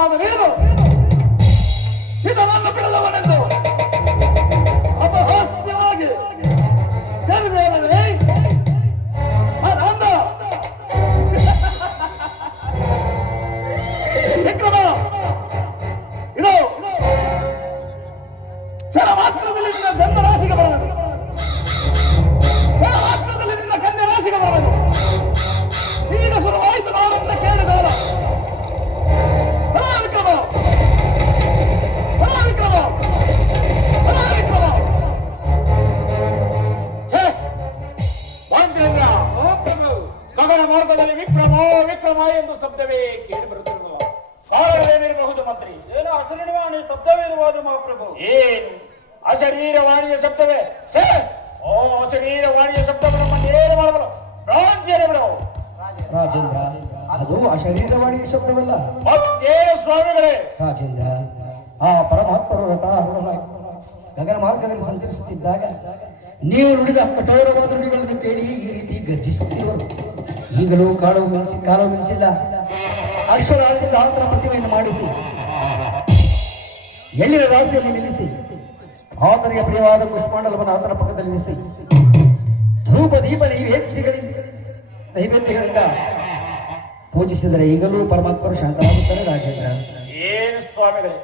ರಾಜನಾದ ನೀನು ಇದು ನನ್ನ ಬಿಡದವನೆಂದು ಅಪಹಾಸ್ಯವಾಗಿ ಜನ್ಮೇಲವೇ ನಂದ ವಿಕ್ರಮ ಇದು ಕ್ಷಣ ಮಾತ್ರದಲ್ಲಿ ನಿನ್ನ ಜನ್ಮರಾಶಿಗೆ ಬರಬೇಕು. ಕ್ಷಣ ಮಾತ್ರದಲ್ಲಿ ನಿನ್ನ ಕನ್ಯಾ ರಾಶಿಗೆ ಬರಬೇಕು. ಈಗ ಶುರುವಾಯಿತು ನಾನನ್ನ ಕೇಳಿದಾರ ಗಗನ ಮಾರ್ಗದಲ್ಲಿ ವಿಕ್ರಮ ವಿಕ್ರಮ ಎಂದು ಶಬ್ದವೇ ಕೇಳಿ ಬರುತ್ತಿರಲಿಲ್ಲ. ಕಾರಣವೇನಿರಬಹುದು ಮಂತ್ರಿ? ಏನೋ ಅಶರೀರವಾಣಿ ಶಬ್ದವಿರಬಹುದು ಮಹಾಪ್ರಭು. ಏನು ಅಶರೀರವಾಣಿಯ ಶಬ್ದವೇ? ಓ ಅಶರೀರವಾಣಿಯ ಶಬ್ದವನ್ನು ಏನು ಮಾಡಬಲ್ಲ ರಾಜ್ಯರೇ ಬಿಡು. ರಾಜೇಂದ್ರ, ಅದು ಅಶರೀರವಾಣಿಯ ಶಬ್ದವಲ್ಲ. ಮತ್ತೇನು ಸ್ವಾಮಿಗಳೇ? ರಾಜೇಂದ್ರ, ಆ ಪರಮಾತ್ಮರ ರಥ ಗಗನ ಮಾರ್ಗದಲ್ಲಿ ಸಂಚರಿಸುತ್ತಿದ್ದಾಗ ನೀವು ನುಡಿದ ಕಠೋರವಾದ ನುಡಿಗಳನ್ನು ಕೇಳಿ ಈ ರೀತಿ ಗರ್ಜಿಸುತ್ತಿರುವರು. ಈಗಲೂ ಕಾಲು ಮಿಂಚಿಲ್ಲ. ಅಶ್ವರಾಜದಿಂದ ಆತನ ಪ್ರತಿಮೆಯನ್ನು ಮಾಡಿಸಿ ಎಳ್ಳಿನ ರಾಶಿಯಲ್ಲಿ ನಿಲ್ಲಿಸಿ ಆತನಿಗೆ ಪ್ರಿಯವಾದ ಪುಷ್ಪಾಂಡಲವನ್ನು ಆತನ ಪಕ್ಕದಲ್ಲಿ ನಿಲ್ಲಿಸಿ ಧೂಪ ದೀಪ ನೈವೇದ್ಯಗಳಿಂದ ಪೂಜಿಸಿದರೆ ಈಗಲೂ ಪರಮಾತ್ಮರು ಶಾಂತರಾಗುತ್ತಾರೆ. ರಾಜೇಂದ್ರ, ಏನು ಸ್ವಾಮಿಗಳೇ,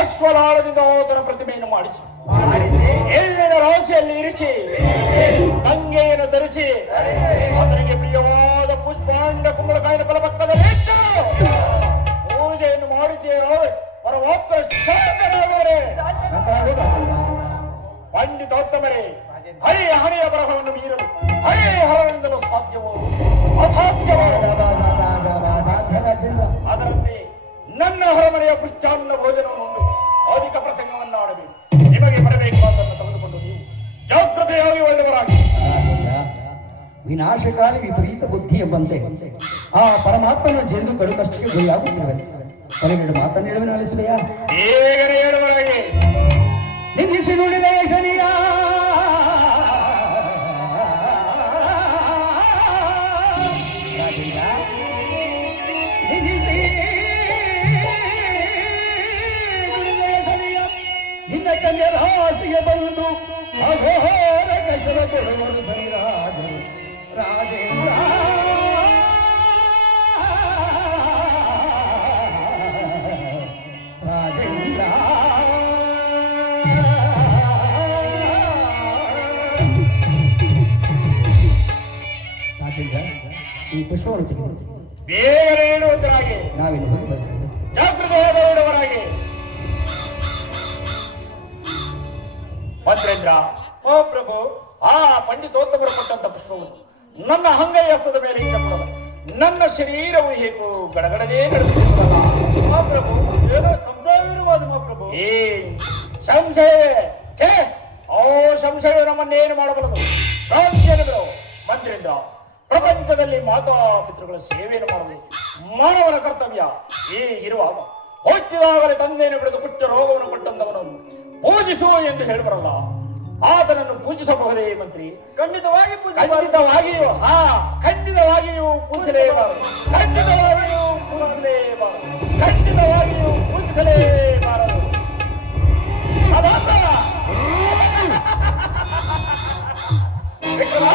ಅಶ್ವಲಾಳದಿಂದ ಆತನ ಪ್ರತಿಮೆಯನ್ನು ಮಾಡಿಸಿ ಎಳ್ಳಿನ ರಾಶಿಯಲ್ಲಿ ಇರಿಸಿ ಗಂಗೆಯನ್ನು ಧರಿಸಿ ಆತನಿಗೆ ಪ್ರಿಯವಾದ ಪುಷ್ಪಾಂಡ ಕುಂಬಳಕಾಯಿನ ಫಲಪಕ್ಕದಲ್ಲಿ ಇಟ್ಟು ಪೂಜೆಯನ್ನು ಮಾಡಿದ್ದೇವೆ. ಪರಮಾತ್ಮ ಶಾಂತರಾಗುವರೆ. ಪಂಡಿತೋತ್ತಮರೇ, ಹರಿಯ ಹರಿಯ ಬರಹವನ್ನು ಮೀರಲು ಹರಿಯ ಹರಗಳಿಂದಲೂ ಸಾಧ್ಯವೋ ಅಸಾಧ್ಯವೋ? ಅದರಂತೆ ನನ್ನ ಹೊರಮನೆಯ ಪುಷ್ಟಾನ್ನ ಭೋಜನವನ್ನು ಅಧಿಕ ಪ್ರಸಂಗವನ್ನು ಆಡಬೇಕು. ನಿಮಗೆ ಬರಬೇಕಾದನ್ನು ತೆಗೆದುಕೊಂಡು ನೀವು ಜಾಗೃತೆಯಾಗಿ ಒಳ್ಳೆಯವರಾಗಿ. ವಿನಾಶಕಾರಿ ವಿಪರೀತ ಬುದ್ಧಿ ಎಂಬಂತೆ ಆ ಪರಮಾತ್ಮನ ಜೈಲು ಕಷ್ಟಕ್ಕೆ ಗುರಿಯಾಗುತ್ತಿವೆ. ಕೊನೆಗೆರಡು ಮಾತನ್ನು ಹೇಳುವ ಅಲಿಸುವೆಯಾ? ಬೇಗನೆ ಹೇಳುವವರಾಗಿ ನಿಲ್ಲಿಸಿ ನುಡಿದ ಶನಿಯ ನಿನ್ನ ಕನ್ಯಾ ರಾಶಿಗೆ ಬಂದು ಅಘೋರ ಕಷ್ಟದ ಕೊಡುವರು ಸರಿ ರಾಜರು. ರಾಜೇಂದ್ರ, ರಾಜೇಂದ್ರ, ರಾಜೇಂದ್ರ, ಈ ಪುಷ್ಪವನ್ನು ತೆಗೆದು ಬೇಗನೆ ಹೇಳುವುದರಾಗಿ ನಾವೇನು ಹೋಗಿ ಬರ್ತೇವೆ. ಜಾಗೃತೆಯಾದ ಹೇಳುವವರಾಗಿ. ಮಂತ್ರೇಂದ್ರ, ಮಹಾಪ್ರಭು, ಆ ಪಂಡಿತೋತ್ತಮರು ಕೊಟ್ಟಂತ ಪುಷ್ಪವು ನನ್ನ ಹಂಗೈಹಸ್ತದ ಮೇಲೆ ಇಟ್ಟಕೊಡಲ್ಲ. ನನ್ನ ಶರೀರವು ಹೇಗೂ ಗಡಗಡನೆ ನಡೆದುತ್ತಿರಲ್ಲ. ಮಹಾಪ್ರಭು, ಏನೋ ಸಂಶಯವಿರುವುದು ಮಹಾಪ್ರಭು. ಸಂಶಯವೇ? ಸಂಶಯ ನಮ್ಮನ್ನೇನು ಮಾಡಬಲ್ಲದು? ರಾಜ್ಯಗಳು ಮಂತ್ರೇಂದ್ರ, ಪ್ರಪಂಚದಲ್ಲಿ ಮಾತಾ ಪಿತೃಗಳ ಸೇವೆಯನ್ನು ಮಾಡಲು ಮಾನವನ ಕರ್ತವ್ಯ. ಇರುವಾಗ ಹುಟ್ಟಿದಾಗಲೇ ತಂದೆಯನ್ನು ಬಿಡದು ಪುಟ್ಟ ರೋಗವನ್ನು ಕೊಟ್ಟಂತವನು ಪೂಜಿಸು ಎಂದು ಹೇಳುವರಲ್ಲ, ಆತನನ್ನು ಪೂಜಿಸಬಹುದೇ ಮಂತ್ರಿ? ಖಂಡಿತವಾಗಿ ಖಂಡಿತವಾಗಿಯೂ ಖಂಡಿತವಾಗಿಯೂ ಪೂಜಿಸಲೇಬಾರದು. ಖಂಡಿತವಾಗಿಯೂ ಪೂಜಿಸಲೇಬಾರದು. ಖಂಡಿತವಾಗಿಯೂ ಪೂಜಿಸಲೇಬಾರದು. ವಿಕ್ರಮ